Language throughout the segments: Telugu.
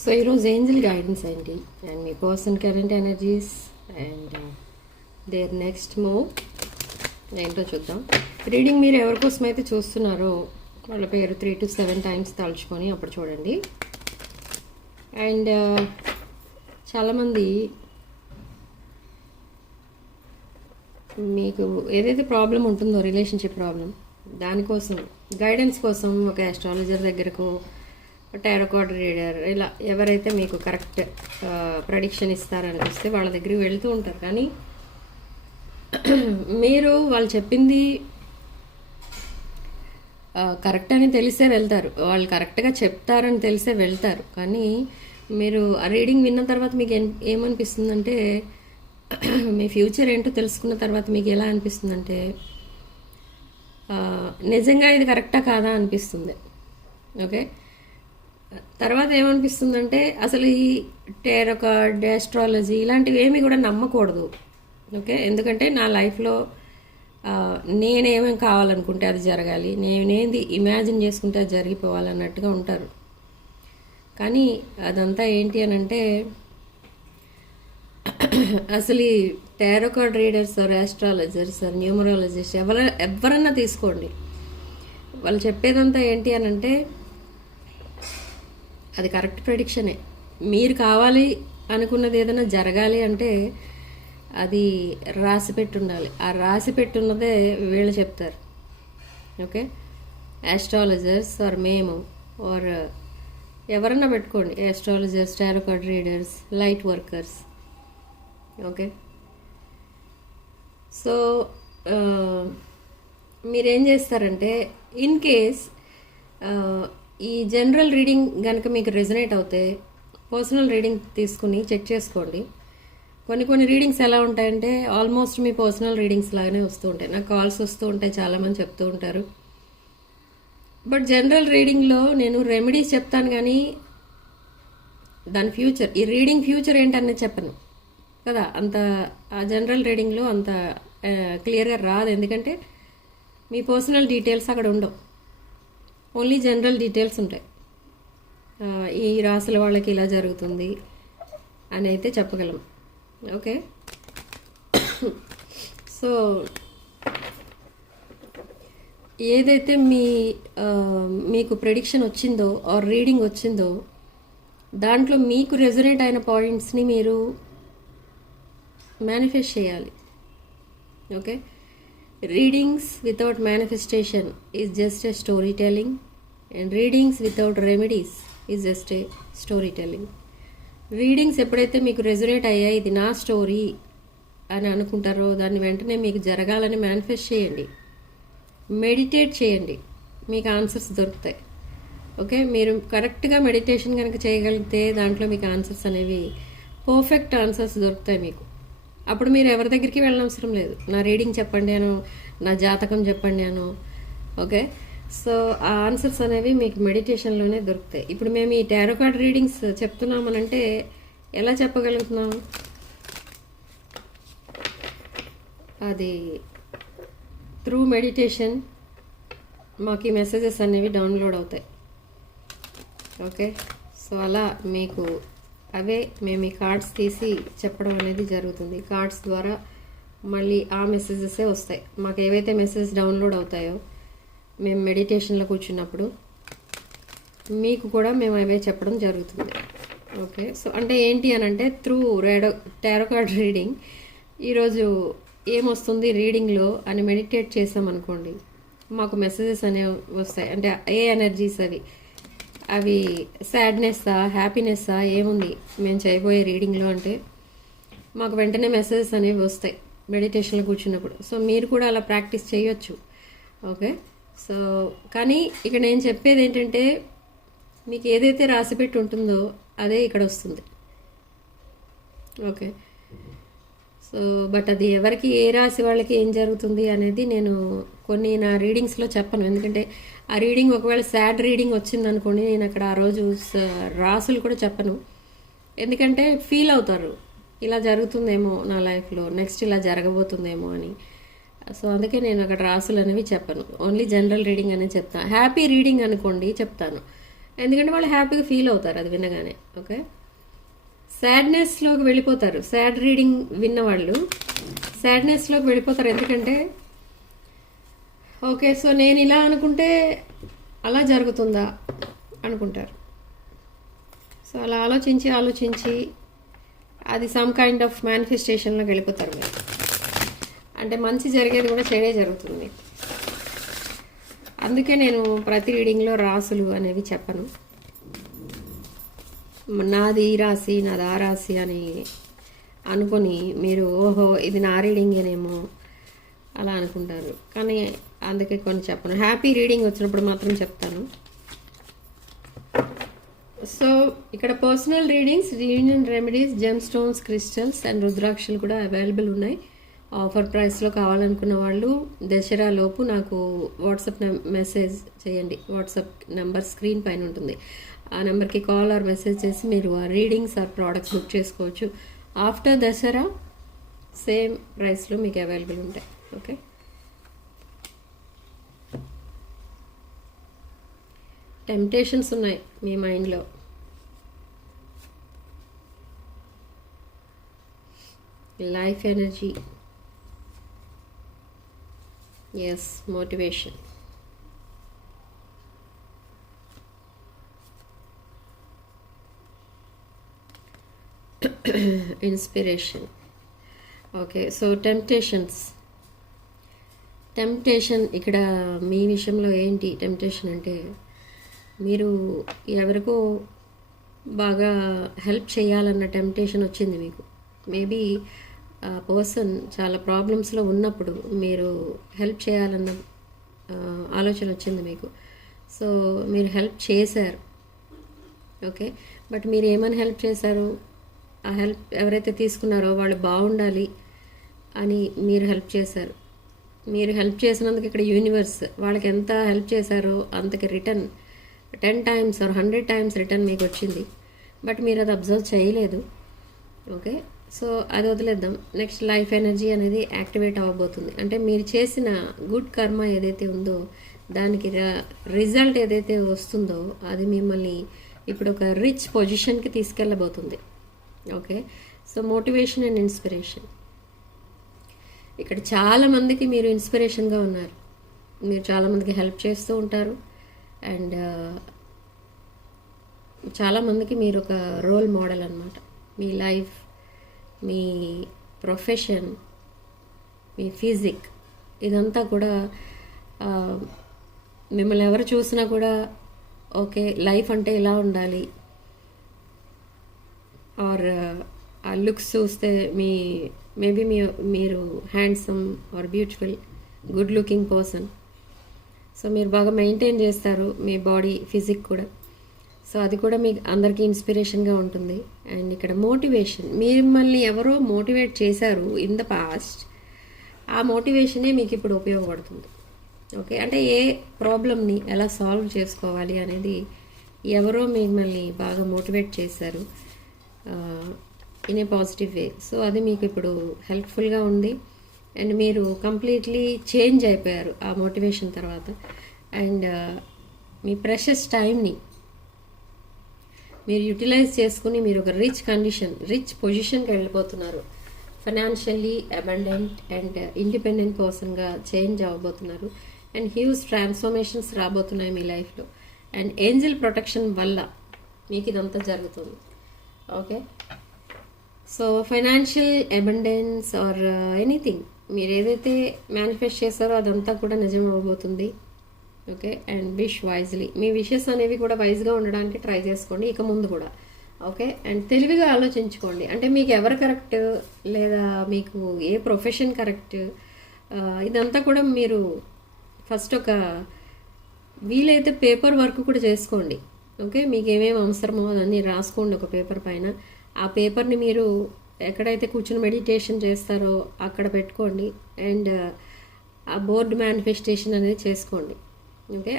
సో ఈరోజు ఏంజిల్ గైడెన్స్ ఏంటి అండ్ మీ person current energies and their next move ఏంటో చూద్దాం. రీడింగ్ మీరు ఎవరికోసం అయితే చూస్తున్నారో వాళ్ళ పేరు 3 to 7 టైమ్స్ తలుచుకొని అప్పుడు చూడండి. అండ్ చాలామంది మీకు ఏదైతే ప్రాబ్లం ఉంటుందో రిలేషన్షిప్ ప్రాబ్లం దానికోసం గైడెన్స్ కోసం ఒక ఆస్ట్రాలజర్ దగ్గరకు, టారో కార్డ్ రీడర్, ఇలా ఎవరైతే మీకు కరెక్ట్ ప్రెడిక్షన్ ఇస్తారనిపిస్తే వాళ్ళ దగ్గరికి వెళ్తూ ఉంటారు. కానీ మీరు వాళ్ళు చెప్పింది కరెక్ట్ అని తెలిసే వెళ్తారు, వాళ్ళు కరెక్ట్గా చెప్తారని తెలిసే వెళ్తారు. కానీ మీరు ఆ రీడింగ్ విన్న తర్వాత మీకు ఏమనిపిస్తుందంటే, మీ ఫ్యూచర్ ఏంటో తెలుసుకున్న తర్వాత మీకు ఎలా అనిపిస్తుందంటే నిజంగా ఇది కరెక్టా కాదా అనిపిస్తుంది. ఓకే, తర్వాత ఏమనిపిస్తుందంటే అసలు ఈ టారో కార్డ్, ఆస్ట్రాలజీ ఇలాంటివి ఏమీ కూడా నమ్మకూడదు. ఓకే, ఎందుకంటే నా లైఫ్లో నేనేమేం కావాలనుకుంటే అది జరగాలి, నేనేది ఇమాజిన్ చేసుకుంటే అది జరిగిపోవాలన్నట్టుగా ఉంటారు. కానీ అదంతా ఏంటి అని అంటే అసలు ఈ tarot card readers or astrologers or numerologist ఎవరన్నా తీసుకోండి, వాళ్ళు చెప్పేదంతా ఏంటి అని అంటే అది కరెక్ట్ ప్రెడిక్షనే. మీరు కావాలి అనుకున్నది ఏదైనా జరగాలి అంటే అది రాసి పెట్టి ఉండాలి. ఆ రాసి పెట్టున్నదే వీళ్ళు చెప్తారు. ఓకే, ఆస్ట్రాలజర్స్ ఆర్ మేము ఆర్ ఎవరన్నా పెట్టుకోండి, astrologers, tarot card readers, light workers. Okay, so మీరేం చేస్తారంటే ఇన్ కేస్ ఈ జనరల్ రీడింగ్ కనుక మీకు రెజనేట్ అవుతే పర్సనల్ రీడింగ్ తీసుకుని చెక్ చేసుకోండి. కొన్ని రీడింగ్స్ ఎలా ఉంటాయంటే ఆల్మోస్ట్ మీ పర్సనల్ రీడింగ్స్ లాగానే వస్తూ ఉంటాయి. నాకు కాల్స్ వస్తూ ఉంటాయి, చాలామంది చెప్తూ ఉంటారు. బట్ జనరల్ రీడింగ్లో నేను రెమెడీస్ చెప్తాను కానీ దాని ఫ్యూచర్, ఈ రీడింగ్ ఫ్యూచర్ ఏంటనేది చెప్పను కదా. అంత ఆ జనరల్ రీడింగ్లో అంత క్లియర్గా రాదు, ఎందుకంటే మీ పర్సనల్ డీటెయిల్స్ అక్కడ ఉండవు, ఓన్లీ జనరల్ డీటెయిల్స్ ఉంటాయి. ఈ రాసుల వాళ్ళకి ఇలా జరుగుతుంది అని అయితే చెప్పగలం. ఓకే, సో ఏదైతే మీకు ప్రెడిక్షన్ వచ్చిందో ఆర్ రీడింగ్ వచ్చిందో దాంట్లో మీకు రెజొనేట్ అయిన పాయింట్స్ని మీరు మేనిఫెస్ట్ చేయాలి. Okay, readings without manifestation is just a story telling and readings without remedies is just a story telling. Readings ఎప్పుడైతే మీకు రెజొనేట్ అయ్యాయి, ఇది నా స్టోరీ అని అనుకుంటారో దాన్ని వెంటనే మీకు జరగాలని మేనిఫెస్ట్ చేయండి, మెడిటేట్ చేయండి, మీకు ఆన్సర్స్ దొరుకుతాయి. ఓకే, మీరు కరెక్ట్గా మెడిటేషన్ కనుక చేయగలిగితే దాంట్లో మీకు ఆన్సర్స్ అనేవి పర్ఫెక్ట్ ఆన్సర్స్ దొరుకుతాయి మీకు. అప్పుడు మీరు ఎవరి దగ్గరికి వెళ్ళనవసరం లేదు, నా రీడింగ్ చెప్పండి అను, నా జాతకం చెప్పండి అను. ఓకే, సో ఆ ఆన్సర్స్ అనేవి మీకు మెడిటేషన్లోనే దొరుకుతాయి. ఇప్పుడు మేము ఈ టారో కార్డ్ రీడింగ్స్ చెప్తున్నామనంటే ఎలా చెప్పగలుగుతున్నాం, అది త్రూ మెడిటేషన్ మాకు ఈ మెసేజెస్ అనేవి డౌన్లోడ్ అవుతాయి. ఓకే, సో అలా మీకు అవే మేము ఈ కార్డ్స్ తీసి చెప్పడం అనేది జరుగుతుంది. కార్డ్స్ ద్వారా మళ్ళీ ఆ మెసేజెసే వస్తాయి మాకు. ఏవైతే మెసేజ్ డౌన్లోడ్ అవుతాయో మేము మెడిటేషన్లో కూర్చున్నప్పుడు మీకు కూడా మేము అవే చెప్పడం జరుగుతుంది. ఓకే, సో అంటే ఏంటి అని అంటే త్రూ టారో కార్డ్ రీడింగ్ ఈరోజు ఏమొస్తుంది రీడింగ్లో అని మెడిటేట్ చేసామనుకోండి, మాకు మెసేజెస్ అనేవి వస్తాయి. అంటే ఏ ఎనర్జీస్ అవి సాడ్నెస్సా, హ్యాపీనెస్సా, ఏముంది మేము చేయబోయే రీడింగ్లో అంటే మాకు వెంటనే మెసేజెస్ అనేవి వస్తాయి మెడిటేషన్లో కూర్చున్నప్పుడు. సో మీరు కూడా అలా ప్రాక్టీస్ చేయొచ్చు. ఓకే, సో కానీ ఇక్కడ నేను చెప్పేది ఏంటంటే మీకు ఏదైతే రాసిపెట్టి ఉంటుందో అదే ఇక్కడ వస్తుంది. ఓకే, సో బట్ అది ఎవరికి, ఏ రాశి వాళ్ళకి ఏం జరుగుతుంది అనేది నేను కొన్ని నా రీడింగ్స్లో చెప్పను. ఎందుకంటే ఆ రీడింగ్ ఒకవేళ సాడ్ రీడింగ్ వచ్చిందనుకోండి, నేను అక్కడ ఆ రోజు రాసులు కూడా చెప్పను. ఎందుకంటే ఫీల్ అవుతారు, ఇలా జరుగుతుందేమో నా లైఫ్లో, నెక్స్ట్ ఇలా జరగబోతుందేమో అని. సో అందుకే నేను అక్కడ రాసులు అనేవి చెప్పను, ఓన్లీ జనరల్ రీడింగ్ అనేది చెప్తాను. హ్యాపీ రీడింగ్ అనుకోండి చెప్తాను, ఎందుకంటే వాళ్ళు హ్యాపీగా ఫీల్ అవుతారు అది వినగానే. ఓకే, సాడ్నెస్లోకి వెళ్ళిపోతారు. సాడ్ రీడింగ్ విన్న వాళ్ళు సాడ్నెస్లోకి వెళ్ళిపోతారు. ఎందుకంటే ఓకే, సో నేను ఇలా అనుకుంటే అలా జరుగుతుందా అనుకుంటారు. సో అలా ఆలోచించి అది సమ్ కైండ్ ఆఫ్ మేనిఫెస్టేషన్లోకి వెళ్ళిపోతారు మీరు. అంటే మంచి జరిగేది కూడా చెడే జరుగుతుంది. అందుకే నేను ప్రతి రీడింగ్లో రాసులు అనేవి చెప్పను. నాది ఈ రాశి, నాది ఆ రాశి అని అనుకొని మీరు ఓహో ఇది నా రీడింగేనేమో అలా అనుకుంటారు. కానీ అందుకే కొన్ని చెప్పను. హ్యాపీ రీడింగ్ వచ్చినప్పుడు మాత్రం చెప్తాను. సో ఇక్కడ personal readings, reunion remedies, gem stones, crystals and రుద్రాక్షలు కూడా అవైలబుల్ ఉన్నాయి. ఆఫర్ ప్రైస్లో కావాలనుకున్న వాళ్ళు దసరా లోపు నాకు వాట్సాప్ మెసేజ్ చేయండి. వాట్సాప్ నెంబర్ స్క్రీన్ పైన ఉంటుంది. ఆ నెంబర్కి కాల్ ఆర్ మెసేజ్ చేసి మీరు ఆ రీడింగ్స్ ఆర్ ప్రోడక్ట్స్ బుక్ చేసుకోవచ్చు. ఆఫ్టర్ దసరా సేమ్ ప్రైస్లో మీకు అవైలబుల్ ఉంటాయి. ఓకే, టెంప్టేషన్స్ ఉన్నాయి మీ మైండ్లో. Life energy, yes, motivation, inspiration. Okay, so temptation ఇక్కడ మీ విషయంలో ఏంటి టెంప్టేషన్ అంటే మీరు ఎవరికో బాగా హెల్ప్ చేయాలన్న టెంప్టేషన్ వచ్చింది మీకు. మేబీ ఆ పర్సన్ చాలా ప్రాబ్లమ్స్లో ఉన్నప్పుడు మీరు హెల్ప్ చేయాలన్న ఆలోచన వచ్చింది మీకు. సో మీరు హెల్ప్ చేశారు. ఓకే, బట్ మీరు ఏమని హెల్ప్ చేశారు? ఆ హెల్ప్ ఎవరైతే తీసుకున్నారో వాళ్ళు బాగుండాలి అని మీరు హెల్ప్ చేశారు. మీరు హెల్ప్ చేసినందుకు ఇక్కడ యూనివర్స్ వాళ్ళకి ఎంత హెల్ప్ చేశారో అంతకి return 10 times or 100 times return మీకు వచ్చింది. బట్ మీరు అది అబ్జర్వ్ చేయలేదు. ఓకే, సో అది వదిలేద్దాం. నెక్స్ట్ లైఫ్ ఎనర్జీ అనేది యాక్టివేట్ అవ్వబోతుంది. అంటే మీరు చేసిన గుడ్ కర్మ ఏదైతే ఉందో దానికి రిజల్ట్ ఏదైతే వస్తుందో అది మిమ్మల్ని ఇప్పుడు ఒక రిచ్ పొజిషన్కి తీసుకెళ్ళబోతుంది. Okay, so motivation and inspiration. ఇక్కడ చాలామందికి మీరు ఇన్స్పిరేషన్గా ఉన్నారు. మీరు చాలామందికి హెల్ప్ చేస్తూ ఉంటారు. అండ్ చాలామందికి మీరు ఒక రోల్ మోడల్ అన్నమాట. మీ లైఫ్, మీ ప్రొఫెషన్, మీ ఫిజిక్ ఇదంతా కూడా మిమ్మల్ని ఎవరు చూసినా కూడా ఓకే లైఫ్ అంటే ఇలా ఉండాలి, ఆర్ ఆ లుక్స్ చూస్తే మేబీ మీరు handsome or beautiful good looking person. So మీరు బాగా మెయింటైన్ చేస్తారు మీ బాడీ ఫిజిక్ కూడా. సో అది కూడా మీకు అందరికీ ఇన్స్పిరేషన్గా ఉంటుంది. అండ్ ఇక్కడ మోటివేషన్, మిమ్మల్ని ఎవరో మోటివేట్ చేశారు ఇన్ ద పాస్ట్, ఆ మోటివేషనే మీకు ఇప్పుడు ఉపయోగపడుతుంది. ఓకే, అంటే ఏ ప్రాబ్లమ్ని ఎలా సాల్వ్ చేసుకోవాలి అనేది ఎవరో మిమ్మల్ని బాగా మోటివేట్ చేశారు in a positive way. So అది మీకు ఇప్పుడు హెల్ప్ఫుల్గా ఉంది. అండ్ మీరు కంప్లీట్లీ చేంజ్ అయిపోయారు ఆ మోటివేషన్ తర్వాత. అండ్ మీ ప్రెషస్ టైంని మీరు యూటిలైజ్ చేసుకుని మీరు ఒక రిచ్ పొజిషన్కి వెళ్ళిపోతున్నారు. ఫైనాన్షియల్లీ అబండెంట్ అండ్ ఇండిపెండెంట్ పర్సన్గా చేంజ్ అవ్వబోతున్నారు. అండ్ హ్యూజ్ ట్రాన్స్ఫర్మేషన్స్ రాబోతున్నాయి మీ లైఫ్లో. అండ్ ఏంజల్ ప్రొటెక్షన్ వల్ల మీకు ఇదంతా జరుగుతుంది. Okay, so financial abundance or anything మీరు ఏదైతే మేనిఫెస్ట్ చేస్తారో అదంతా కూడా నిజం అవ్వబోతుంది. Okay, and wish wisely. మీ విషెస్ అనేవి కూడా వైజ్గా ఉండడానికి ట్రై చేసుకోండి ఇక ముందు కూడా. ఓకే, అండ్ తెలివిగా ఆలోచించుకోండి. అంటే మీకు ఎవరు కరెక్ట్ లేదా మీకు ఏ ప్రొఫెషన్ కరెక్ట్, ఇదంతా కూడా మీరు ఫస్ట్ ఒక వీలైతే పేపర్ వర్క్ కూడా చేసుకోండి. ఓకే, మీకు ఏమేమి అవసరమో అదన్నీ రాసుకోండి ఒక పేపర్ పైన. ఆ పేపర్ని మీరు ఎక్కడైతే కూర్చొని మెడిటేషన్ చేస్తారో అక్కడ పెట్టుకోండి. అండ్ ఆ బోర్డ్ మేనిఫెస్టేషన్ అనేది చేసుకోండి. ఓకే,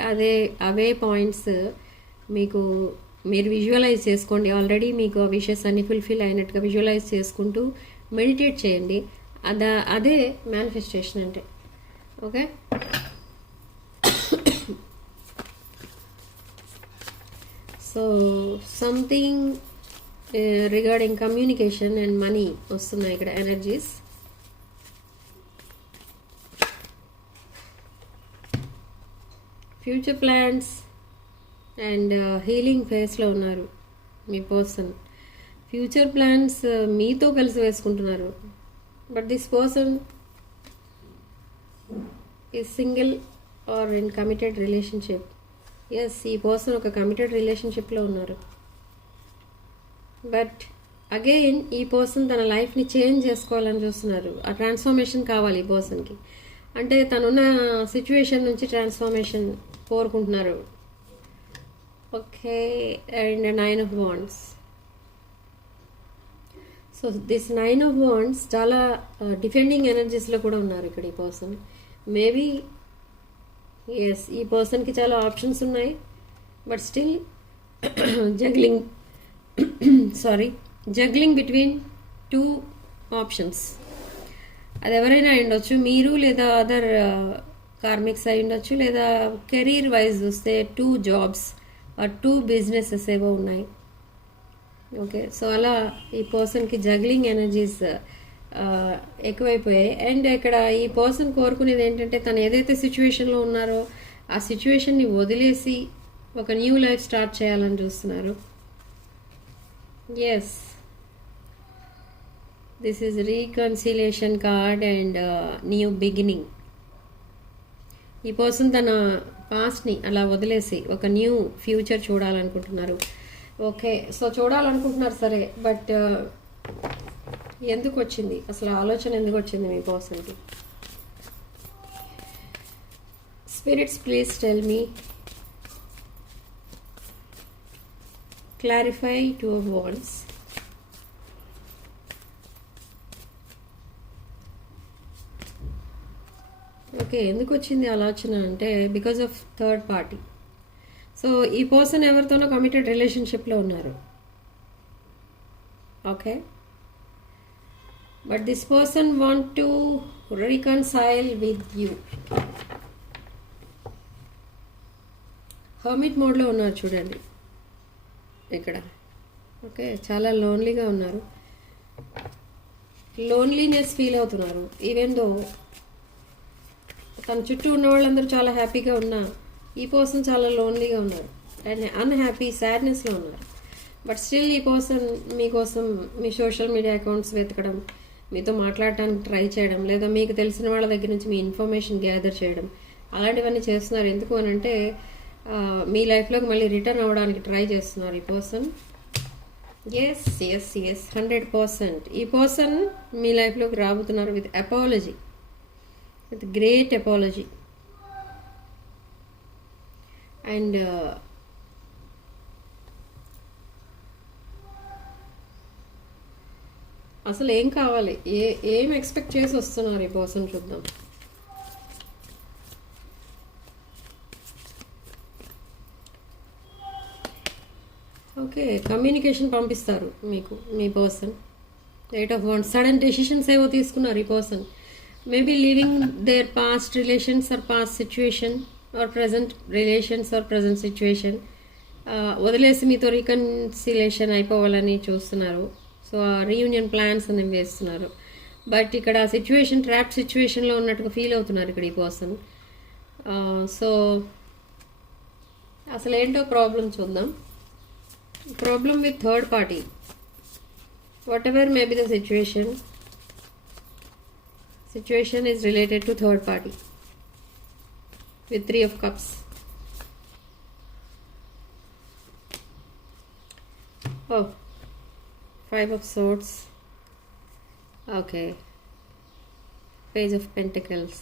అవే పాయింట్స్ మీరు విజువలైజ్ చేసుకోండి. ఆల్రెడీ మీకు ఆ విషెస్ అన్ని ఫుల్ఫిల్ అయినట్టుగా విజువలైజ్ చేసుకుంటూ మెడిటేట్ చేయండి. అదే మేనిఫెస్టేషన్ అంటే. Okay, so something regarding communication and money వస్తున్నాయి ఇక్కడ energies. Future plans and healing ఫేస్లో ఉన్నారు మీ పర్సన్. ఫ్యూచర్ ప్లాన్స్ మీతో కలిసి వేసుకుంటున్నారు. But this person is single or in committed relationship. Yes, ఈ పర్సన్ ఒక కమిటెడ్ రిలేషన్షిప్లో ఉన్నారు. బట్ అగైన్ ఈ పర్సన్ తన లైఫ్ని చేంజ్ చేసుకోవాలని చూస్తున్నారు. ఆ ట్రాన్స్ఫర్మేషన్ కావాలి ఈ పర్సన్కి. అంటే తనున్న సిచ్యువేషన్ నుంచి ట్రాన్స్ఫర్మేషన్ కోరుకుంటున్నారు. Okay, and 9 of Wands. So this 9 of Wands చాలా డిఫెండింగ్ ఎనర్జీస్లో కూడా ఉన్నారు ఇక్కడ ఈ పర్సన్. మేబీ ఎస్, ఈ పర్సన్కి చాలా ఆప్షన్స్ ఉన్నాయి. But still juggling between 2 options. అది ఎవరైనా అయి ఉండొచ్చు, మీరు లేదా అదర్ కార్మిక్స్ అయి ఉండొచ్చు, లేదా కెరీర్ వైజ్ చూస్తే 2 jobs ఆర్ 2 businesses ఏవో ఉన్నాయి. ఓకే, సో అలా ఈ పర్సన్కి జగ్లింగ్ ఎనర్జీస్ ఎక్కువైపోయాయి. అండ్ ఇక్కడ ఈ పర్సన్ కోరుకునేది ఏంటంటే తను ఏదైతే సిచ్యువేషన్లో ఉన్నారో ఆ సిచ్యువేషన్ని వదిలేసి ఒక న్యూ లైఫ్ స్టార్ట్ చేయాలని చూస్తున్నారు. Yes, this is reconciliation card and new beginning. ఈ పర్సన్ తన పాస్ట్ని అలా వదిలేసి ఒక న్యూ ఫ్యూచర్ చూడాలనుకుంటున్నారు. ఓకే, సో చూడాలనుకుంటున్నారు సరే, బట్ ఎందుకు వచ్చింది అసలు ఆలోచన, ఎందుకు వచ్చింది మీ పర్సన్కి? Spirits please tell me, clarify 2 of Wands. Okay, ఎందుకు వచ్చింది ఆలోచన అంటే because of third party. So ఈ పర్సన్ ఎవరితోనో కమిటెడ్ రిలేషన్షిప్లో ఉన్నారు. Okay, but this person want to reconcile with you. Hermit మోడ్లో ఉన్నారు చూడండి ఇక్కడ. ఓకే, చాలా లోన్లీగా ఉన్నారు, లోన్లీనెస్ ఫీల్ అవుతున్నారు. ఈవెన్ దో తన చుట్టూ ఉన్న వాళ్ళందరూ చాలా హ్యాపీగా ఉన్నా ఈ పర్సన్ చాలా లోన్లీగా ఉన్నారు అండ్ అన్హ్యాపీ, సాడ్నెస్లో ఉన్నారు. బట్ స్టిల్ ఈ పర్సన్ మీకోసం మీ సోషల్ మీడియా అకౌంట్స్ వెతకడం, మీతో మాట్లాడటానికి ట్రై చేయడం, లేదా మీకు తెలిసిన వాళ్ళ దగ్గర నుంచి మీ ఇన్ఫర్మేషన్ గ్యాదర్ చేయడం, అలాంటివన్నీ చేస్తున్నారు. ఎందుకు అని అంటే మీ లైఫ్లోకి మళ్ళీ రిటర్న్ అవ్వడానికి ట్రై చేస్తున్నారు ఈ పర్సన్. ఎస్ 100% ఈ పర్సన్ మీ లైఫ్లోకి రాబోతున్నారు with apology, with great apology. And అసలు ఏం కావాలి, ఏం ఎక్స్పెక్ట్ చేసి వస్తున్నారు ఈ పర్సన్ చూద్దాం. ఓకే, కమ్యూనికేషన్ పంపిస్తారు మీకు మీ person. 8 of Wands, sudden decisions ఏవో తీసుకున్నారు ఈ person. Maybe leaving their past relations or past situation or present relations or present situation వదిలేసి మీతో రీకన్సిలేషన్ అయిపోవాలని చూస్తున్నారు. సో ఆ రీయూనియన్ ప్లాన్స్ అనేవి వేస్తున్నారు. బట్ ఇక్కడ సిచ్యువేషన్ ట్రాప్ సిచ్యువేషన్లో ఉన్నట్టుగా ఫీల్ అవుతున్నారు ఇక్కడ ఈ పర్సన్. సో అసలు ఏంటో ప్రాబ్లం చూద్దాం. Problem with third party, what ever may be the situation is related to third party with 3 of Cups. Oh, 5 of Swords. Okay, Page of Pentacles.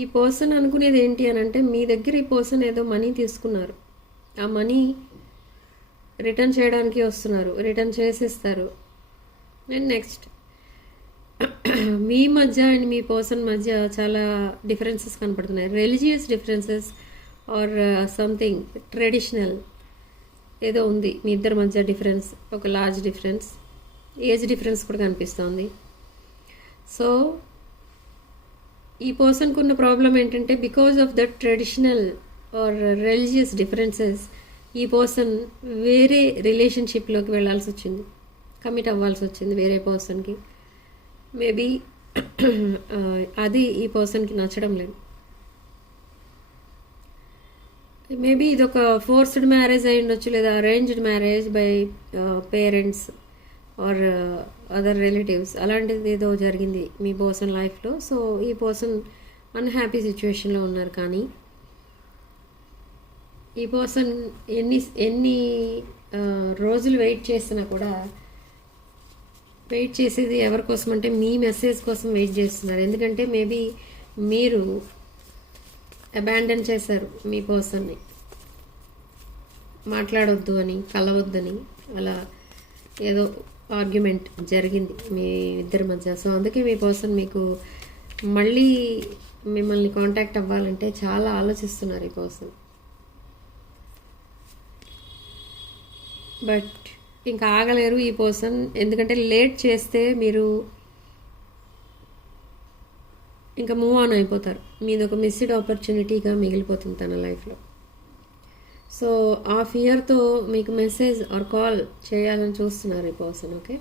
ఈ పర్సన్ అనుకునేది ఏంటి అని అంటే మీ దగ్గర ఈ పర్సన్ ఏదో మనీ తీసుకున్నారు, ఆ మనీ రిటర్న్ చేయడానికి వస్తున్నారు, రిటర్న్ చేసేస్తారు. అండ్ నెక్స్ట్ మీ మధ్య అండ్ మీ పర్సన్ మధ్య చాలా డిఫరెన్సెస్ కనపడుతున్నాయి. Religious differences or something traditional ఏదో ఉంది మీ ఇద్దరి మధ్య డిఫరెన్స్, ఒక లార్జ్ డిఫరెన్స్, ఏజ్ డిఫరెన్స్ కూడా కనిపిస్తుంది. సో ఈ పర్సన్కి ఉన్న ప్రాబ్లం ఏంటంటే because of that traditional or religious differences ఈ పర్సన్ వేరే రిలేషన్షిప్లోకి వెళ్ళాల్సి వచ్చింది, కమిట్ అవ్వాల్సి వచ్చింది వేరే పర్సన్కి. మేబీ అది ఈ పర్సన్కి నచ్చడం లేదు. మేబీ ఇది ఒక ఫోర్స్డ్ మ్యారేజ్ అయి ఉండొచ్చు, లేదా arranged marriage by parents or other relatives. అలాంటిది ఏదో జరిగింది మీ పర్సన్ లైఫ్లో. సో ఈ పర్సన్ అన్హ్యాపీ సిచ్యువేషన్లో ఉన్నారు. కానీ ఈ పర్సన్ ఎన్ని రోజులు వెయిట్ చేసినా కూడా వెయిట్ చేసేది ఎవరి కోసం అంటే మీ మెసేజ్ కోసం వెయిట్ చేస్తున్నారు. ఎందుకంటే మేబీ మీరు అబాండన్ చేశారు మీ పర్సన్ని, మాట్లాడొద్దు అని, కలవద్దని, అలా ఏదో ఆర్గ్యుమెంట్ జరిగింది మీ ఇద్దరి మధ్య. సో అందుకే మీ పర్సన్ మీకు మళ్ళీ మిమ్మల్ని కాంటాక్ట్ అవ్వాలంటే చాలా ఆలోచిస్తున్నారు ఈ పర్సన్. బట్ ఇంకా ఆగలేరు ఈ పర్సన్, ఎందుకంటే లేట్ చేస్తే మీరు ఇంకా మూవ్ ఆన్ అయిపోతారు. మీది ఒక మిస్డ్ ఆపర్చునిటీగా మిగిలిపోతుంది తన లైఫ్లో. సో ఆ ఫియర్తో మీకు మెసేజ్ ఆర్ కాల్ చేయాలని చూస్తున్నారు ఈ person. Okay,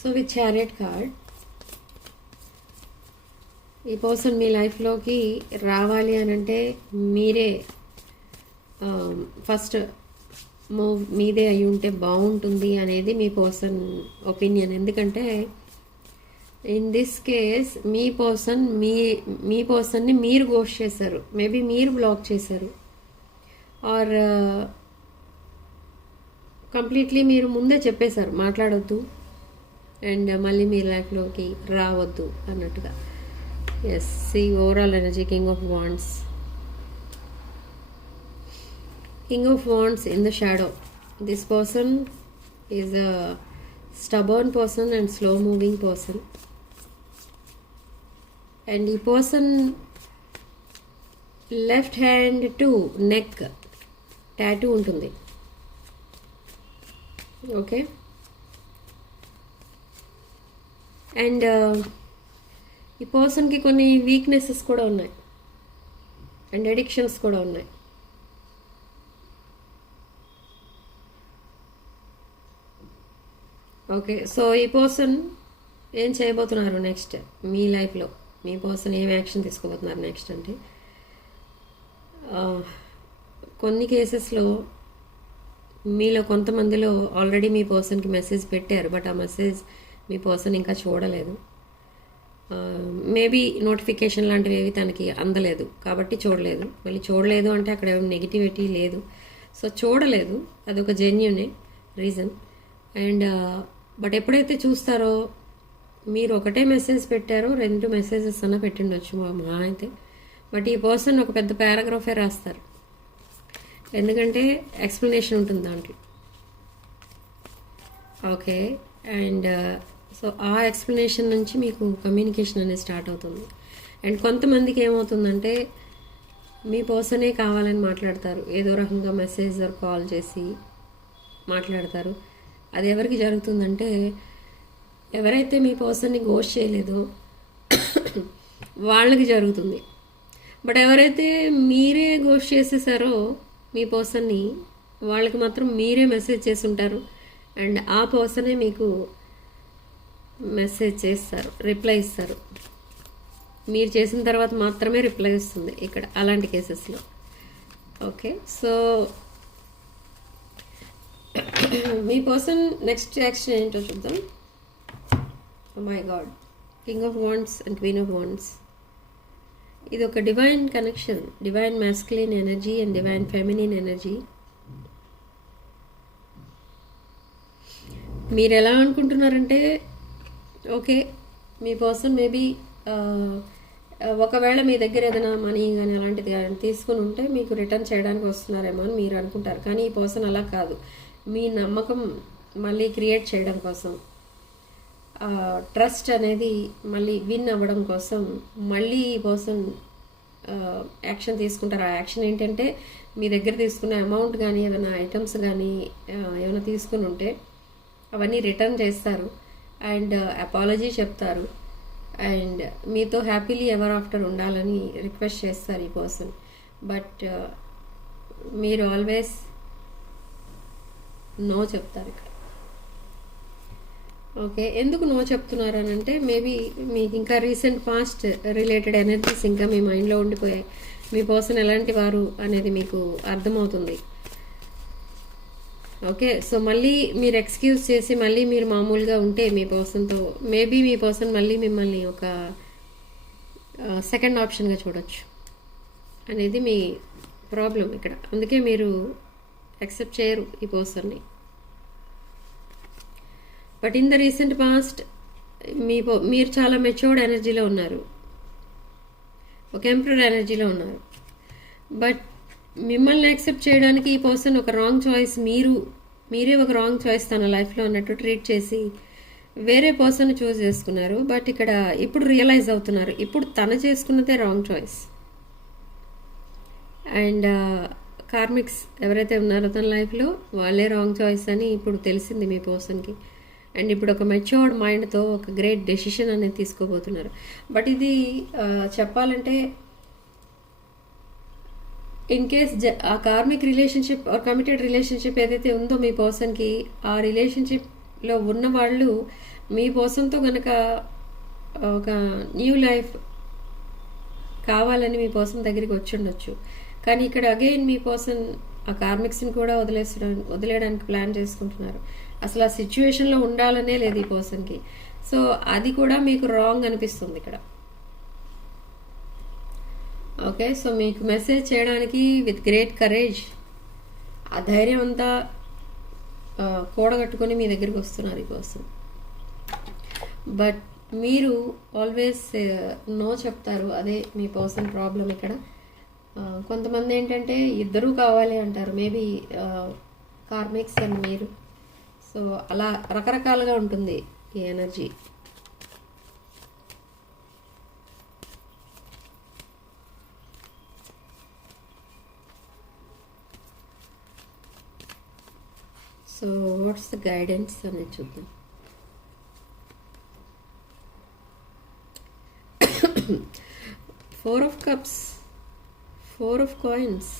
so with chariot card ఈ పర్సన్ మీ లైఫ్లోకి రావాలి అని అంటే మీరే ఫస్ట్ మూవ్ మీదే అయి ఉంటే బాగుంటుంది అనేది మీ పర్సన్ ఒపీనియన్. ఎందుకంటే ఇన్ దిస్ కేస్ మీ పర్సన్ని మీరు గోస్ట్ చేశారు, మేబీ మీరు బ్లాక్ చేశారు, ఆర్ కంప్లీట్లీ మీరు ముందే చెప్పేశారు మాట్లాడొద్దు అండ్ మళ్ళీ మీ లైఫ్లోకి రావద్దు అన్నట్టుగా. Yes, see overall energy King of Wands. King of Wands in the shadow. This person is a stubborn person and slow moving person. And the person left hand to neck tattoo ఉంటుంది. Okay. And ఈ పర్సన్కి కొన్ని వీక్నెసెస్ కూడా ఉన్నాయి అండ్ అడిక్షన్స్ కూడా ఉన్నాయి. ఓకే, సో ఈ పర్సన్ ఏం చేయబోతున్నారు నెక్స్ట్ మీ లైఫ్లో? మీ పర్సన్ ఏం యాక్షన్ తీసుకోబోతున్నారు నెక్స్ట్ అంటే, కొన్ని కేసెస్లో మీలో కొంతమందిలో ఆల్రెడీ మీ పర్సన్కి మెసేజ్ పెట్టారు, బట్ ఆ మెసేజ్ మీ పర్సన్ ఇంకా చూడలేదు. మేబీ నోటిఫికేషన్ లాంటివి ఏవి తనకి అందలేదు కాబట్టి చూడలేదు. మళ్ళీ చూడలేదు అంటే అక్కడ ఏమి నెగిటివిటీ లేదు. సో చూడలేదు, అదొక జెన్యూనే రీజన్. అండ్ బట్ ఎప్పుడైతే చూస్తారో మీరు ఒకటే మెసేజ్ పెట్టారో 2 మెసేజెస్ అన్న పెట్టిండొచ్చు మా అయితే. బట్ ఈ పర్సన్ ఒక పెద్ద పారాగ్రాఫే రాస్తారు, ఎందుకంటే ఎక్స్ప్లెనేషన్ ఉంటుంది దాంట్లో. ఓకే, అండ్ సో ఆ ఎక్స్ప్లెనేషన్ నుంచి మీకు కమ్యూనికేషన్ అనేది స్టార్ట్ అవుతుంది. అండ్ కొంతమందికి ఏమవుతుందంటే మీ పర్సనే కావాలని మాట్లాడతారు, ఏదో రకంగా మెసేజ్ ఆర్ కాల్ చేసి మాట్లాడతారు. అది ఎవరికి జరుగుతుందంటే, ఎవరైతే మీ పర్సన్ని గోస్ట్ చేయలేదో వాళ్ళకి జరుగుతుంది. బట్ ఎవరైతే మీరే గోస్ట్ చేసేసారో మీ పర్సన్ని, వాళ్ళకి మాత్రం మీరే మెసేజ్ చేసి ఉంటారు అండ్ ఆ పర్సనే మీకు మెసేజ్ చేస్తారు, రిప్లై ఇస్తారు. మీరు చేసిన తర్వాత మాత్రమే రిప్లై ఇస్తుంది ఇక్కడ అలాంటి కేసెస్లో. ఓకే, సో మీ పర్సన్ నెక్స్ట్ యాక్షన్ ఏంటో చూద్దాం. My God, king of wands and queen of wands. ఇది ఒక divine connection, divine masculine energy and divine feminine energy. మీరు ఎలా అనుకుంటున్నారంటే, ఓకే మీ పర్సన్ మేబీ ఒకవేళ మీ దగ్గర ఏదైనా మనీ కానీ అలాంటిది కానీ తీసుకుని ఉంటే మీకు రిటర్న్ చేయడానికి వస్తున్నారేమో అని మీరు అనుకుంటారు. కానీ ఈ పర్సన్ అలా కాదు, మీ నమ్మకం మళ్ళీ క్రియేట్ చేయడం కోసం, ట్రస్ట్ అనేది మళ్ళీ విన్ అవ్వడం కోసం మళ్ళీ ఈ పర్సన్ యాక్షన్ తీసుకుంటారు. ఆ యాక్షన్ ఏంటంటే, మీ దగ్గర తీసుకున్న అమౌంట్ కానీ ఏమైనా ఐటమ్స్ కానీ ఏమైనా తీసుకుని ఉంటే అవన్నీ రిటర్న్ చేస్తారు అండ్ అపాలజీ చెప్తారు అండ్ మీతో హ్యాపీలీ ఎవర్ ఆఫ్టర్ ఉండాలని రిక్వెస్ట్ చేస్తారు ఈ పర్సన్. బట్ మీరు ఆల్వేస్ నో చెప్తారు ఇక్కడ. ఓకే, ఎందుకు నో చెప్తున్నారు అని అంటే మేబీ మీకు ఇంకా రీసెంట్ పాస్ట్ రిలేటెడ్ ఎనర్జీస్ ఇంకా మీ మైండ్లో ఉండిపోయాయి. మీ పర్సన్ ఎలాంటి వారు అనేది మీకు అర్థమవుతుంది. ఓకే, సో మళ్ళీ మీరు ఎక్స్క్యూజ్ చేసి మళ్ళీ మీరు మామూలుగా ఉంటే మీ పర్సన్తో మేబీ మీ పర్సన్ మళ్ళీ మిమ్మల్ని ఒక సెకండ్ ఆప్షన్గా చూడొచ్చు అనేది మీ ప్రాబ్లం ఇక్కడ. అందుకే మీరు యాక్సెప్ట్ చేయరు ఈ పర్సన్ని. But in the recent past మీరు చాలా మెచ్యూర్డ్ ఎనర్జీలో ఉన్నారు, ఒక ఎంపరర్ ఎనర్జీలో ఉన్నారు. బట్ మిమ్మల్ని యాక్సెప్ట్ చేయడానికి ఈ పర్సన్ ఒక రాంగ్ చాయిస్, మీరే ఒక రాంగ్ చాయిస్ తన లైఫ్లో అన్నట్టు ట్రీట్ చేసి వేరే పర్సన్ చూస్ చేసుకున్నారు. బట్ ఇక్కడ ఇప్పుడు రియలైజ్ అవుతున్నారు ఇప్పుడు తను చేసుకున్నదే రాంగ్ చాయిస్. అండ్ కార్మిక్స్ ఎవరైతే ఉన్నారో తన లైఫ్లో వాళ్ళే రాంగ్ చాయిస్ అని ఇప్పుడు తెలిసింది మీ పర్సన్కి. అండ్ ఇప్పుడు ఒక మెచ్యూర్డ్ మైండ్తో ఒక గ్రేట్ డెసిషన్ అనేది తీసుకోబోతున్నారు. బట్ ఇది చెప్పాలంటే ఇన్ కేస్ ఆ karmic relationship or committed relationship ఏదైతే ఉందో మీ పర్సన్కి, ఆ రిలేషన్షిప్లో ఉన్న వాళ్ళు మీ పర్సన్తో కనుక ఒక న్యూ లైఫ్ కావాలని మీ పర్సన్ దగ్గరికి వచ్చి ఉండొచ్చు. కానీ ఇక్కడ అగైన్ మీ పర్సన్ ఆ కార్మిక్స్ని కూడా వదిలేయడానికి ప్లాన్ చేసుకుంటున్నారు. అసలు ఆ సిచ్యువేషన్లో ఉండాలనే లేదు ఈ పర్సన్కి. సో అది కూడా మీకు రాంగ్ అనిపిస్తుంది ఇక్కడ. ఓకే, సో మీకు మెసేజ్ చేయడానికి విత్ గ్రేట్ కరేజ్, ఆ ధైర్యం అంతా కూడగట్టుకొని మీ దగ్గరికి వస్తున్నారు ఈ పర్సన్. బట్ మీరు ఆల్వేస్ నో చెప్తారు, అదే మీ పర్సన్ ప్రాబ్లం ఇక్కడ. కొంతమంది ఏంటంటే ఇద్దరూ కావాలి అంటారు, మేబీ కార్మిక్స్ అండ్ మీరు. సో అలా రకరకాలుగా ఉంటుంది ఈ energy. So what's the guidance అనేది చూద్దాం. Four of cups, four of coins,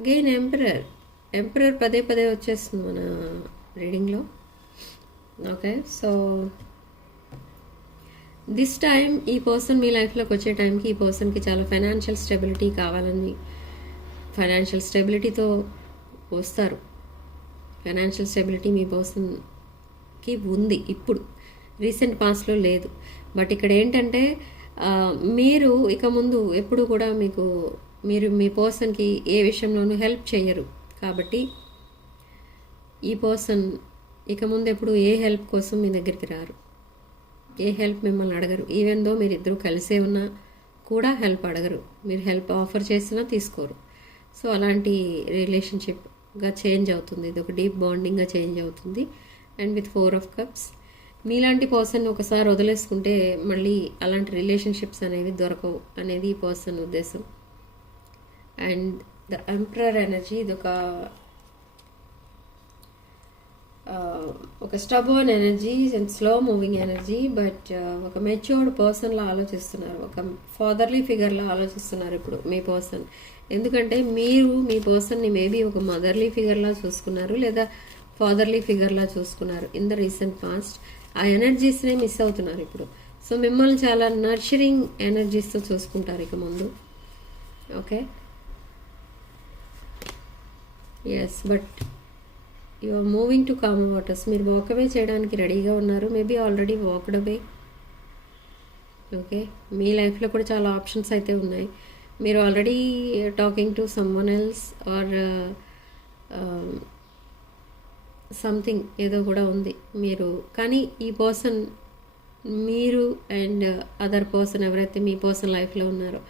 again emperor పదే పదే వచ్చేస్తుంది మన రీడింగ్లో. ఓకే, సో దిస్ టైం ఈ పర్సన్ మీ లైఫ్లోకి వచ్చే టైంకి ఈ పర్సన్కి చాలా ఫైనాన్షియల్ స్టెబిలిటీ కావాలని, ఫైనాన్షియల్ స్టెబిలిటీతో వస్తారు. ఫైనాన్షియల్ స్టెబిలిటీ మీ పర్సన్కి ఉంది, ఇప్పుడు రీసెంట్ పాస్ట్లో లేదు. బట్ ఇక్కడ ఏంటంటే మీరు ఇక ముందు ఎప్పుడు కూడా మీరు మీ పర్సన్కి ఏ విషయంలోనూ హెల్ప్ చేయరు. కాబట్టి ఈ పర్సన్ ఇక ముందు ఎప్పుడు ఏ హెల్ప్ కోసం మీ దగ్గరికి రారు, ఏ హెల్ప్ మిమ్మల్ని అడగరు. ఈవెన్ దో మీరు ఇద్దరు కలిసే ఉన్నా కూడా హెల్ప్ అడగరు, మీరు హెల్ప్ ఆఫర్ చేసినా తీసుకోరు. సో అలాంటి రిలేషన్షిప్గా చేంజ్ అవుతుంది, ఇది ఒక డీప్ బాండింగ్గా చేంజ్ అవుతుంది. And with four of cups, మీలాంటి పర్సన్ ఒకసారి వదిలేసుకుంటే మళ్ళీ అలాంటి రిలేషన్షిప్స్ అనేవి దొరకవు అనేది ఈ పర్సన్ ఉద్దేశం. అండ్ ద ఎంపరర్ ఎనర్జీ, ఇది ఒక stubborn energy and slow moving energy. But ఒక మెచ్యూర్డ్ పర్సన్లా ఆలోచిస్తున్నారు, ఒక ఫాదర్లీ ఫిగర్లా ఆలోచిస్తున్నారు ఇప్పుడు మీ పర్సన్. ఎందుకంటే మీరు మీ పర్సన్ని మేబీ ఒక మదర్లీ ఫిగర్లా చూసుకున్నారు లేదా ఫాదర్లీ ఫిగర్లా చూసుకున్నారు ఇన్ ద రీసెంట్ పాస్ట్. ఆ ఎనర్జీస్నే మిస్ అవుతున్నారు ఇప్పుడు. సో మిమ్మల్ని చాలా నర్చరింగ్ ఎనర్జీస్తో చూసుకుంటారు ఇక ముందు. Okay, yes, but you are moving to calm waters. మీరు వాక్ అవే చేయడానికి రెడీగా ఉన్నారు, maybe already walked away. Okay, మీ లైఫ్లో కూడా చాలా ఆప్షన్స్ అయితే ఉన్నాయి. మీరు already talking to someone else or something ఏదో కూడా ఉంది మీరు. కానీ ఈ పర్సన్, మీరు అండ్ అదర్ పర్సన్ ఎవరైతే మీ పర్సన్ లైఫ్లో ఉన్నారో,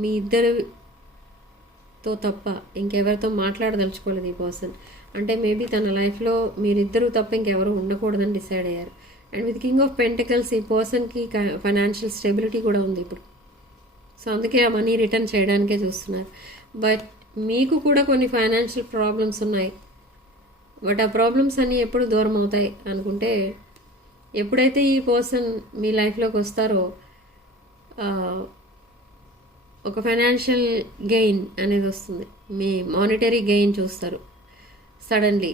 మీ ఇద్దరితో తప్ప ఇంకెవరితో మాట్లాడదలుచుకోలేదు ఈ పర్సన్. అంటే మేబీ తన లైఫ్లో మీరిద్దరూ తప్ప ఇంకెవరు ఉండకూడదని డిసైడ్ అయ్యారు. And with king of pentacles, ఈ పర్సన్కి ఫైనాన్షియల్ స్టెబిలిటీ కూడా ఉంది ఇప్పుడు. సో అందుకే ఆ మనీ రిటర్న్ చేయడానికే చూస్తున్నారు. బట్ మీకు కూడా కొన్ని ఫైనాన్షియల్ ప్రాబ్లమ్స్ ఉన్నాయి. బట్ ఆ ప్రాబ్లమ్స్ అన్నీ ఎప్పుడు దూరం అవుతాయి అనుకుంటే ఎప్పుడైతే ఈ పర్సన్ మీ లైఫ్లోకి వస్తారో ఒక ఫైనాన్షియల్ గెయిన్ అనేది వస్తుంది, మీ మానిటరీ గెయిన్ చూస్తారు సడన్లీ.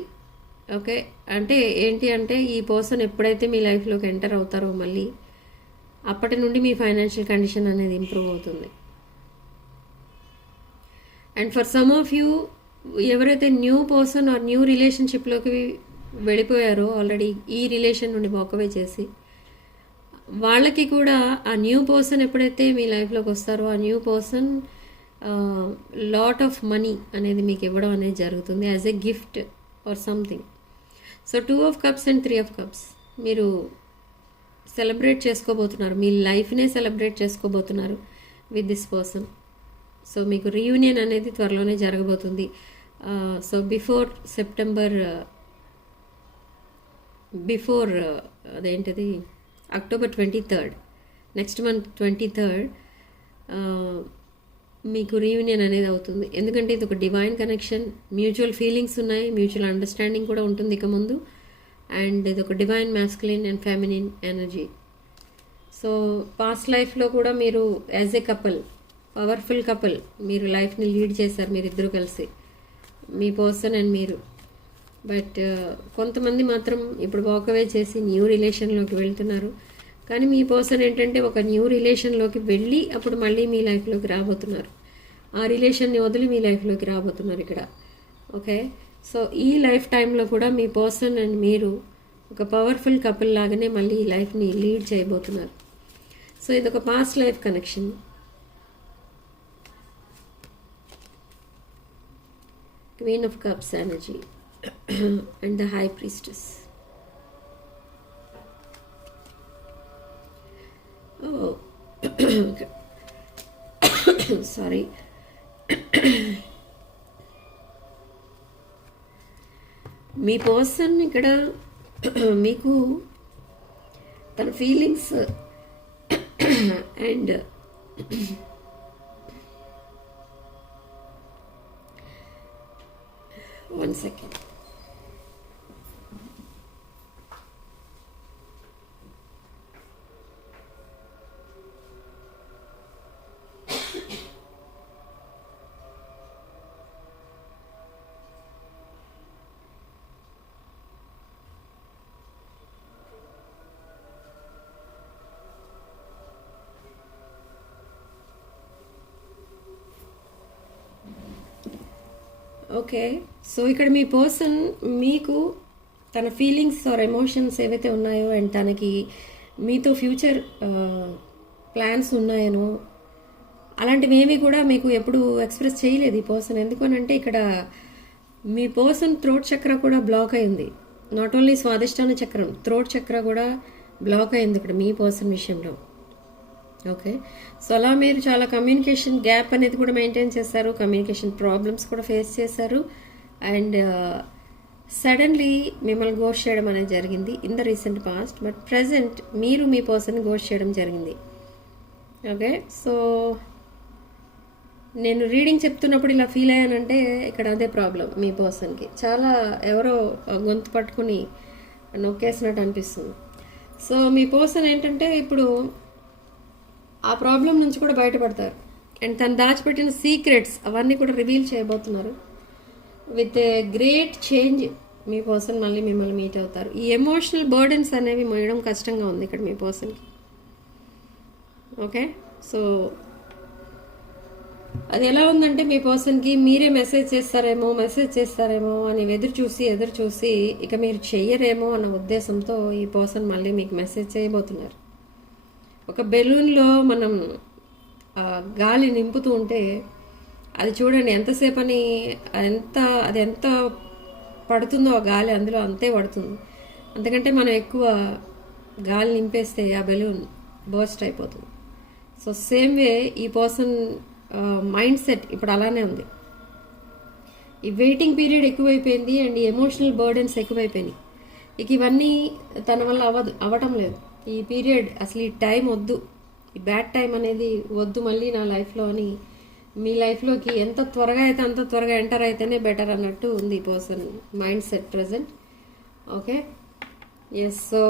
ఓకే, అంటే ఏంటి అంటే ఈ పర్సన్ ఎప్పుడైతే మీ లైఫ్లోకి ఎంటర్ అవుతారో మళ్ళీ అప్పటి నుండి మీ ఫైనాన్షియల్ కండిషన్ అనేది ఇంప్రూవ్ అవుతుంది. And for some of you ఎవరైతే న్యూ పర్సన్ ఆర్ న్యూ రిలేషన్షిప్లోకి వెళ్ళిపోయారో ఆల్రెడీ ఈ రిలేషన్ నుండి వాకవే చేసి, వాళ్ళకి కూడా ఆ న్యూ పర్సన్ ఎప్పుడైతే మీ లైఫ్లోకి వస్తారో ఆ new person lot of money అనేది మీకు ఇవ్వడం అనేది జరుగుతుంది as a gift or something. So 2 of Cups and 3 of Cups మీరు సెలబ్రేట్ చేసుకోబోతున్నారు, మీ లైఫ్నే సెలబ్రేట్ చేసుకోబోతున్నారు విత్ దిస్ పర్సన్. సో మీకు రీయూనియన్ అనేది త్వరలోనే జరగబోతుంది. సో బిఫోర్ అదేంటిది October 23rd, next month 23rd మీకు రీయూనియన్ అనేది అవుతుంది. ఎందుకంటే ఇది ఒక డివైన్ కనెక్షన్, మ్యూచువల్ ఫీలింగ్స్ ఉన్నాయి, మ్యూచువల్ అండర్స్టాండింగ్ కూడా ఉంటుంది ఇక ముందు. అండ్ ఇది ఒక divine masculine and feminine energy. So past లైఫ్లో కూడా మీరు as a couple, powerful couple, మీరు లైఫ్ని లీడ్ చేశారు మీరిద్దరూ కలిసి, మీ పర్సన్ అండ్ మీరు. బట్ కొంతమంది మాత్రం ఇప్పుడు వాకవే చేసి న్యూ రిలేషన్లోకి వెళ్తున్నారు. కానీ మీ పర్సన్ ఏంటంటే ఒక న్యూ రిలేషన్లోకి వెళ్ళి అప్పుడు మళ్ళీ మీ లైఫ్లోకి రాబోతున్నారు, ఆ రిలేషన్ని వదిలి మీ లైఫ్లోకి రాబోతున్నారు ఇక్కడ. ఓకే, సో ఈ లైఫ్ టైంలో కూడా మీ పర్సన్ అండ్ మీరు ఒక పవర్ఫుల్ కపుల్ లాగానే మళ్ళీ ఈ లైఫ్ని లీడ్ చేయబోతున్నారు. సో ఇది ఒక past life connection. Queen of Cups energy and the High Priestess. Oh, sorry. Me person ఇక్కడ మీకు తన feelings and one second. Okay, so ఇక్కడ మీ పర్సన్ మీకు తన ఫీలింగ్స్ ఆర్ ఎమోషన్స్ ఏవైతే ఉన్నాయో అండ్ తనకి మీతో ఫ్యూచర్ ప్లాన్స్ ఉన్నాయనో అలాంటివి ఏవి కూడా మీకు ఎప్పుడు ఎక్స్ప్రెస్ చేయలేదు ఈ పర్సన్. ఎందుకనంటే ఇక్కడ మీ పర్సన్ థ్రోట్ చక్ర కూడా బ్లాక్ అయింది. నాట్ ఓన్లీ స్వాదిష్టాన చక్రం, థ్రోట్ చక్ర కూడా బ్లాక్ అయింది ఇక్కడ మీ పర్సన్ విషయంలో. ఓకే, సో అలా మీరు చాలా కమ్యూనికేషన్ గ్యాప్ అనేది కూడా మెయింటైన్ చేశారు, కమ్యూనికేషన్ ప్రాబ్లమ్స్ కూడా ఫేస్ చేశారు. అండ్ సడన్లీ మిమ్మల్ని గోస్ట్ చేయడం అనేది జరిగింది in the recent past. But present మీరు మీ పర్సన్ గోస్ట్ చేయడం జరిగింది. ఓకే, సో నేను రీడింగ్ చెప్తున్నప్పుడు ఇలా ఫీల్ అయ్యానంటే ఇక్కడ అదే ప్రాబ్లం మీ పర్సన్కి. చాలా ఎవరో గొంతు పట్టుకుని నొక్కేసినట్టు అనిపిస్తుంది. సో మీ పర్సన్ ఏంటంటే ఇప్పుడు ఆ ప్రాబ్లం నుంచి కూడా బయటపడతారు. అండ్ తను దాచిపెట్టిన సీక్రెట్స్ అవన్నీ కూడా రివీల్ చేయబోతున్నారు. With a great change me person మళ్ళీ మిమ్మల్ని మీట్ అవుతారు. ఈ ఎమోషనల్ బర్డెన్స్ అనేవి మోయడం కష్టంగా ఉంది ఇక్కడ మీ పర్సన్కి. ఓకే, సో అది ఎలా ఉందంటే మీ పర్సన్కి మీరే మెసేజ్ చేస్తారేమో అని ఎదురు చూసి ఇక మీరు చెయ్యరేమో అన్న ఉద్దేశంతో ఈ పర్సన్ మళ్ళీ మీకు మెసేజ్ చేయబోతున్నారు. ఒక బెలూన్లో మనం గాలి నింపుతూ ఉంటే అది చూడండి ఎంతసేపు అని అది ఎంత పడుతుందో ఆ గాలి అందులో అంతే పడుతుంది. అంతకంటే మనం ఎక్కువ గాలి నింపేస్తే ఆ బెలూన్ బర్స్ట్ అయిపోతుంది. సో సేమ్ వే ఈ పర్సన్ మైండ్ సెట్ ఇప్పుడు అలానే ఉంది. ఈ వెయిటింగ్ పీరియడ్ ఎక్కువైపోయింది అండ్ ఈ ఎమోషనల్ బర్డెన్స్ ఎక్కువైపోయినాయి. ఇక ఇవన్నీ తన వల్ల అవ్వటం లేదు. ఈ పీరియడ్ అసలు ఈ టైం వద్దు, ఈ బ్యాడ్ టైం అనేది వద్దు మళ్ళీ నా లైఫ్లో అని మీ లైఫ్లోకి ఎంత త్వరగా అయితే అంత త్వరగా ఎంటర్ అయితేనే బెటర్ అన్నట్టు ఉంది ఈ person mindset present. Okay, yes, so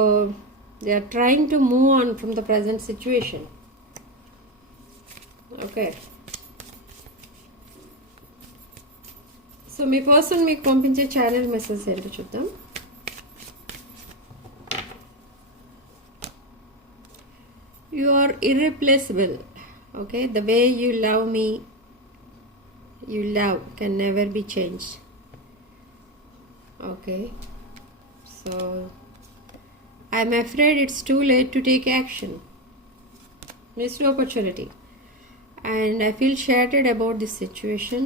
They are trying to move on from the present situation. Okay. So me person మీకు పంపించే ఛానల్ మెసేజ్ ఏంటో చూద్దాం. You are irreplaceable. Okay, the way you love me, you love can never be changed. Okay, so I'm afraid it's too late to take action. Missed opportunity, and I feel shattered about this situation,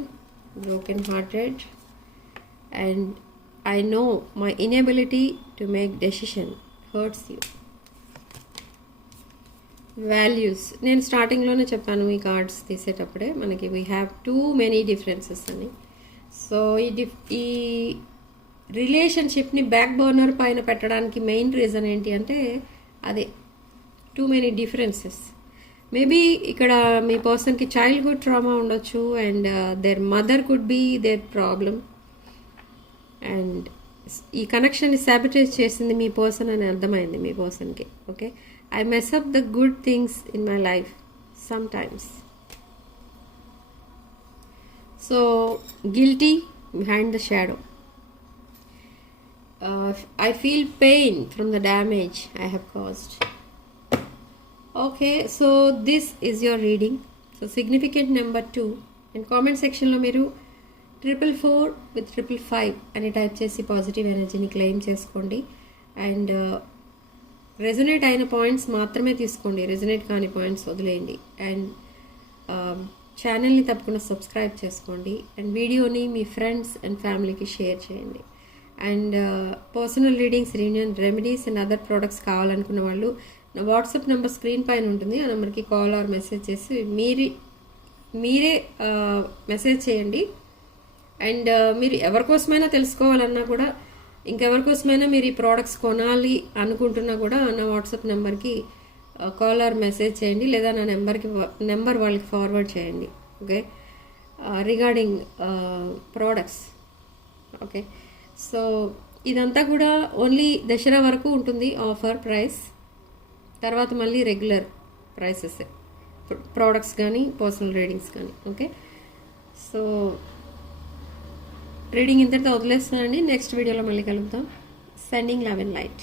broken hearted, and I know my inability to make decision hurts you. Values నేను స్టార్టింగ్లోనే చెప్పాను ఈ కార్డ్స్ తీసేటప్పుడే మనకి we have too many differences అని. సో ఈ రిలేషన్షిప్ని బ్యాక్ బర్నర్ పైన పెట్టడానికి మెయిన్ రీజన్ ఏంటి అంటే అదే టూ మెనీ డిఫరెన్సెస్. మేబీ ఇక్కడ మీ పర్సన్కి చైల్డ్హుడ్ ట్రామా ఉండొచ్చు and their mother could be their problem and ఈ కనెక్షన్ని సాబిటైజ్ చేసింది మీ పర్సన్ అని అర్థమైంది మీ పర్సన్కి. Okay, I mess up the good things in my life sometimes. So, guilty behind the shadow. I feel pain from the damage I have caused. Okay, so this is your reading. So, significant number 2. In comment section lo meeru 444 with 555 ani type chesi positive energy ni claim cheskondi and resonate అయిన పాయింట్స్ మాత్రమే తీసుకోండి, రెజొనేట్ కాని పాయింట్స్ వదిలేయండి. అండ్ ఛానల్ని తప్పకుండా సబ్స్క్రైబ్ చేసుకోండి అండ్ వీడియోని మీ ఫ్రెండ్స్ అండ్ ఫ్యామిలీకి షేర్ చేయండి. And personal readings, reunion remedies and other products కావాలనుకున్న వాళ్ళు నా వాట్సాప్ నెంబర్ స్క్రీన్ పైన ఉంటుంది. ఆ నెంబర్కి కాల్ ఆర్ మెసేజ్ చేసి మీరే మెసేజ్ చేయండి. అండ్ మీరు ఎవరికోసమైనా తెలుసుకోవాలన్నా కూడా, ఇంకెవరికోసమైనా మీరు ఈ ప్రోడక్ట్స్ కొనాలి అనుకుంటున్నా కూడా నా వాట్సాప్ నెంబర్కి కాల్ ఆర్ మెసేజ్ చేయండి, లేదా నా నెంబర్ వాళ్ళకి ఫార్వర్డ్ చేయండి. Okay, regarding products. Okay, so ఇదంతా కూడా ఓన్లీ దసరా వరకు ఉంటుంది ఆఫర్ ప్రైస్. తర్వాత మళ్ళీ రెగ్యులర్ ప్రైసెస్ ప్రోడక్ట్స్ కానీ పర్సనల్ రీడింగ్స్ కానీ. ఓకే, సో రీడింగ్ ఇంతటితో వదిలేస్తున్నానండి. నెక్స్ట్ వీడియోలో మళ్ళీ కలుద్దాం. Sending love and light.